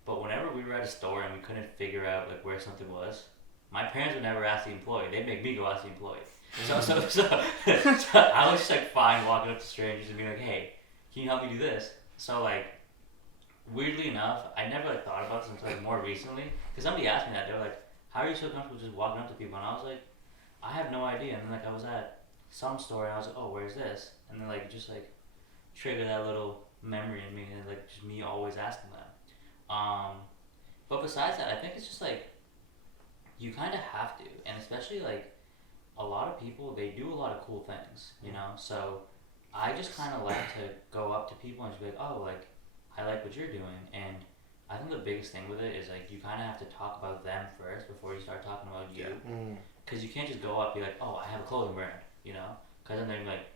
But whenever we were at a store and we couldn't figure out like where something was, my parents would never ask the employee. They'd make me go ask the employee. So I was just like fine walking up to strangers and being like, hey, can you help me do this? So like, weirdly enough, I never like thought about this until like more recently. Because somebody asked me that. They were like, how are you so comfortable just walking up to people? And I was like, I have no idea. And then like I was at some store and I was like, oh, where's this? And then like just like triggered that little memory in me, and like just me always asking them. But besides that, I think it's just like you kind of have to, and especially like a lot of people, they do a lot of cool things, you know. So I just kind of like to go up to people and just be like, oh, like I like what you're doing. And I think the biggest thing with it is like you kind of have to talk about them first before you start talking about you, because you can't just go up and be like, oh, I have a clothing brand, you know, because then they're like,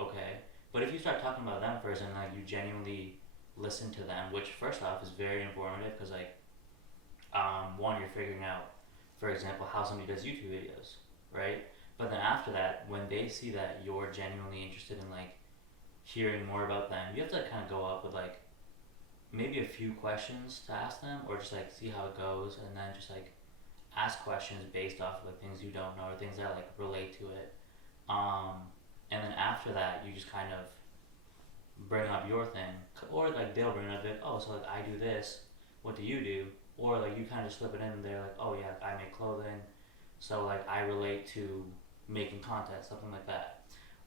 okay. But if you start talking about them first and like you genuinely listen to them, which first off is very informative, because like one, you're figuring out, for example, how somebody does YouTube videos, right? But then after that, when they see that you're genuinely interested in like hearing more about them, you have to kind of go up with like maybe a few questions to ask them, or just like see how it goes, and then just like ask questions based off of like things you don't know or things that like relate to it. And then after that, you just kind of bring up your thing, or like they'll bring it up like, oh, so like I do this, what do you do? Or like you kind of slip it in and they're like, oh yeah, I make clothing, so like I relate to making content, something like that.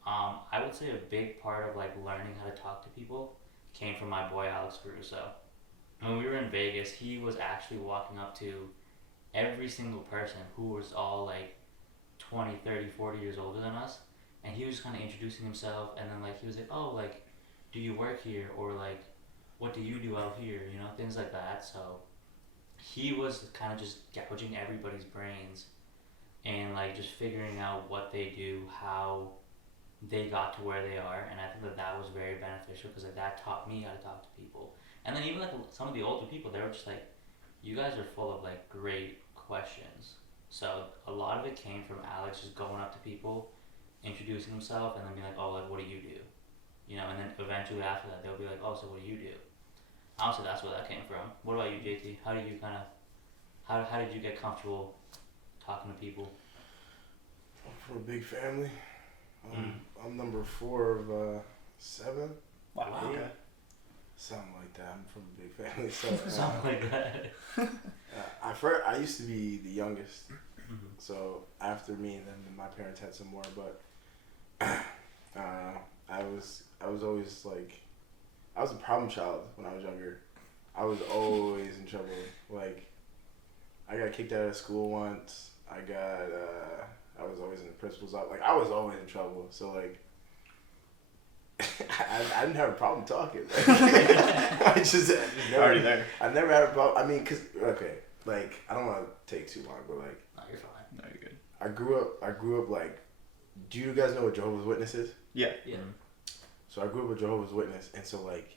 I would say a big part of like learning how to talk to people came from my boy Alex Caruso. When we were in Vegas, he was actually walking up to every single person who was all like 20, 30, 40 years older than us, and he was just kind of introducing himself, and then like he was like, oh, like, do you work here, or like, what do you do out here, you know, things like that. So he was kind of just gouging everybody's brains and like just figuring out what they do, how they got to where they are, and I think that was very beneficial, because like that taught me how to talk to people. And then even like some of the older people, they were just like, you guys are full of like great questions. So a lot of it came from Alex just going up to people, introducing himself, and then being like, oh, like, what do you do? You know, and then eventually after that, they'll be like, oh, so what do you do? Honestly, that's where that came from. What about you, JT? How do you how did you get comfortable talking to people? For a big family, I'm number 4 of 7. Wow. Okay. Something like that. I'm from a big family, so Something like that. I used to be the youngest, so after me and then my parents had some more, but I was always like, I was a problem child when I was younger. I was always in trouble. Like, I got kicked out of school once. I was always in the principal's office. Like, I was always in trouble. So like, I didn't have a problem talking. Like, I just never, already there. I never had a problem. I mean, like, I don't want to take too long, but like, No, you're fine. No, you're good. I grew up like, do you guys know what Jehovah's Witness is? Yeah. Yeah. So I grew up with Jehovah's Witness, and so like,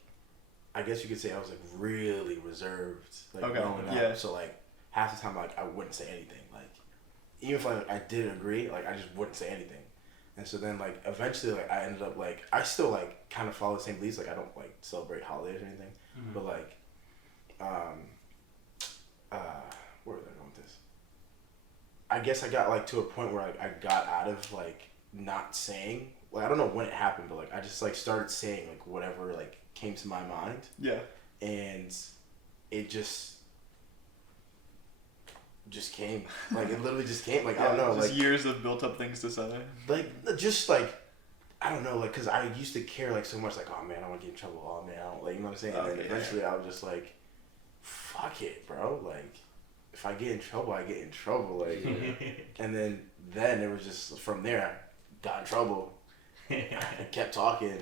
I guess you could say I was like really reserved, like Okay, growing up. yeah. So like half the time, like I wouldn't say anything. Like even if I did agree, like I just wouldn't say anything. And so then like eventually, like I ended up like I still like kind of follow the same beliefs. Like I don't like celebrate holidays or anything, but like, where was I going with this? I guess I got like to a point where I got out of like not saying. Like I don't know when it happened, but like I just like started saying like whatever like came to my mind. Yeah. And it just came. Like it literally just came. Like I don't know. Just Like years of built up things to say. like just like I don't know. Like because I used to care like so much. Like oh man, I want to get in trouble. Oh man, I don't like you know what I'm saying. And then eventually I was just like, fuck it, bro. Like if I get in trouble, I get in trouble. Like and then it was just from there. I got in trouble. I kept talking.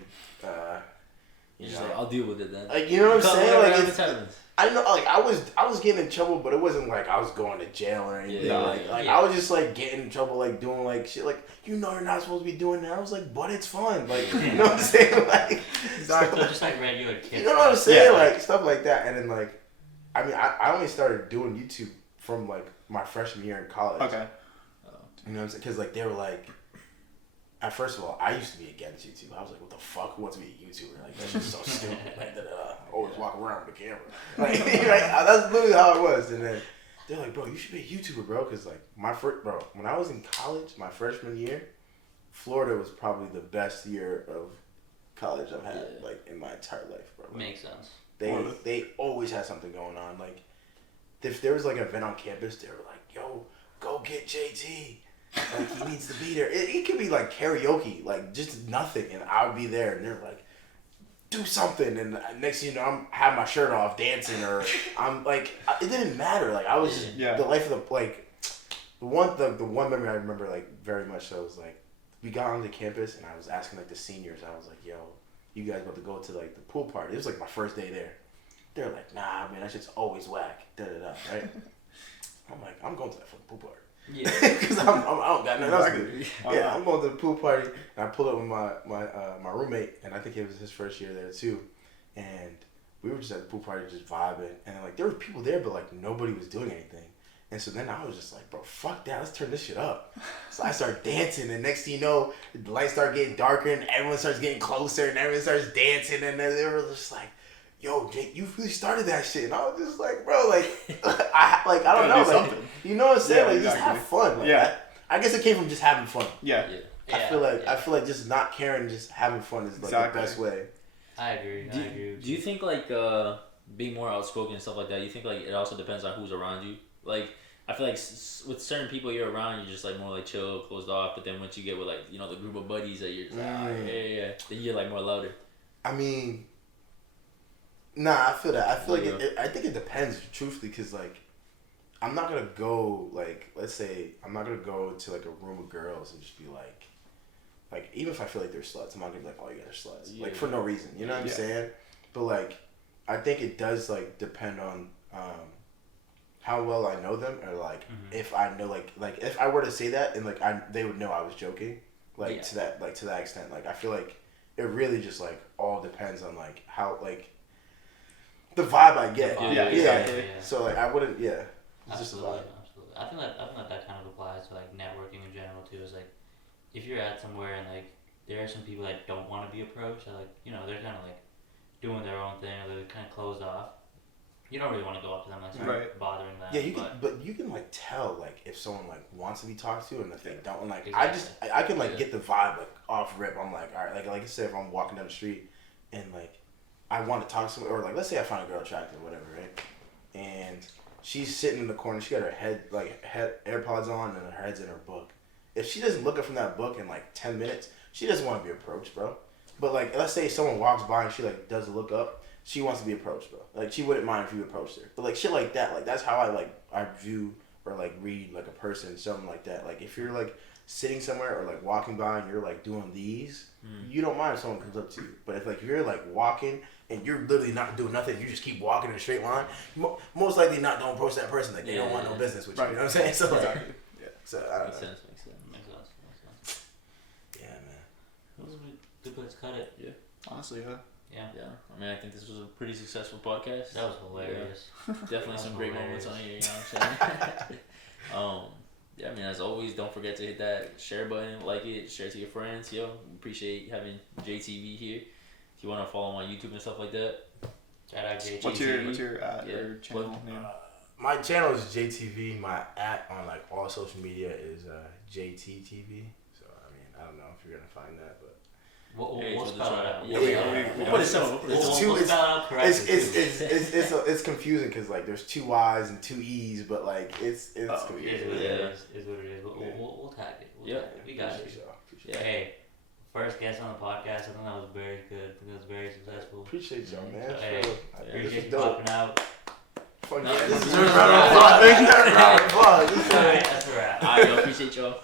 You know, like, I'll deal with it then. like you know what I'm saying? Like it's, happens. I know, like I was getting in trouble, but it wasn't like I was going to jail or anything. Yeah, like I was just like getting in trouble, like doing like shit, like you know you're not supposed to be doing that. I was like, but it's fun, like you know what I'm saying? Like Exactly. Just like regular kids. you know what I'm saying? Yeah. Like stuff like that, and then like, I mean, I only started doing YouTube from like my freshman year in college. Okay. You know what I'm saying? Because like they were like. First of all, I used to be against YouTube. I was like, what the fuck? Who wants to be a YouTuber? Like, that's just so stupid. Like, always walk around with a camera. Like, right? That's literally how it was. And then they're like, bro, you should be a YouTuber, bro. Because, like, when I was in college, my freshman year, Florida was probably the best year of college I've had, like, in my entire life, bro. Like, Makes sense. They always had something going on. Like, if there was, like, an event on campus, they were like, yo, go get JT. Like he needs to be there. It could be like karaoke, like just nothing, and I would be there, and they're like, "Do something." And next thing you know, I'm have my shirt off, dancing, or I'm like, it didn't matter. Like I was just the life of the like, the one memory I remember like very much. So was like, we got onto campus, and I was asking like the seniors. I was like, "Yo, you guys about to go to like the pool party?" It was like my first day there. They're like, "Nah, man, that shit's always whack." Da da da. Right? I'm like, I'm going to that fucking pool party. Yeah. Because I don't got nothing else to do. Yeah, I'm going to the pool party, and I pulled up with my roommate, and I think it was his first year there too, and we were just at the pool party just vibing, and like there were people there, but like nobody was doing anything, and so then I was just like, bro, fuck that, let's turn this shit up. So I started dancing, and next thing you know, the lights start getting darker, and everyone starts getting closer, and everyone starts dancing, and then they were just like, yo, Jake, you really started that shit. And I was just like, bro, like, I don't know. Like, you know what I'm saying? Yeah, like, just have fun. Like, yeah. I guess it came from just having fun. Yeah. I feel like just not caring, just having fun is like the best way. I agree. Do you think like being more outspoken and stuff like that? You think like it also depends on who's around you? Like I feel like with certain people you're around, you're just like more like chill, closed off. But then once you get with like the group of buddies that you're just like, yeah, then you're like more louder. I mean. Nah, I feel that. I feel like I think it depends, truthfully, because, like, I'm not going to go, like, let's say, I'm not going to go to, like, a room of girls and just be like, even if I feel like they're sluts, I'm not going to be like, oh, you guys are sluts. Yeah. Like, for no reason. You know what I'm saying? But, like, I think it does, like, depend on how well I know them or, like, if I know, like, if I were to say that and, like, they would know I was joking, like, to that extent. Like, I feel like it really just, like, all depends on, like, how, like, the vibe I get. Exactly. So like I wouldn't. Yeah. It's Absolutely. I think that kind of applies to like networking in general too. Is like if you're at somewhere and like there are some people that don't want to be approached, that like they're kind of like doing their own thing, or they're kind of closed off. You don't really want to go up to them like start bothering them. Yeah, but you can like tell like if someone like wants to be talked to and if they don't. And, like exactly. I can like get the vibe like off rip. I'm like all right, like I said, if I'm walking down the street and like I want to talk to someone, or like let's say I find a girl attractive, whatever, right? And she's sitting in the corner. She got her head AirPods on, and her head's in her book. If she doesn't look up from that book in like 10 minutes, she doesn't want to be approached, bro. But like, let's say someone walks by and she like does look up, she wants to be approached, bro. Like she wouldn't mind if you approached her. But like shit like that, like that's how I view or like read like a person, something like that. Like if you're like sitting somewhere or like walking by and you're like doing these, you don't mind if someone comes up to you. But if like you're like walking and you're literally not doing nothing, you just keep walking in a straight line, most likely not don't approach that person. Like they don't want no business with you. You know what I'm saying? So Exactly. yeah. So I don't Makes know. sense. Yeah, man. Those are good place to cut it. Yeah. Honestly, yeah. Yeah. I mean, I think this was a pretty successful podcast. That was hilarious. Definitely some great moments on here, you know what I'm saying? Yeah, I mean, as always, don't forget to hit that share button, like it, share it to your friends. Yo, we appreciate having JTV here. If you want to follow my YouTube and stuff like that. Shout out JTV. What's your your channel name? My channel is JTV. My @ on like all social media is JTTV. So I mean, I don't know if you're gonna find that, but We'll spell it out. We'll put it somewhere. We'll spell it out correctly. it's confusing because like there's 2 Y's and 2 E's, but like it's It is confusing. what it is. Is what it is. We'll tag it. Yeah. We got it. Yeah. Hey, first guest on the podcast. I think that was very good. I think that was very successful. Appreciate y'all, man. So, hey, appreciate this you is dope. popping out. Fuck No, yeah, this this is is a a round of applause. This is a round of applause. That's a wrap. Alright, yo, appreciate y'all.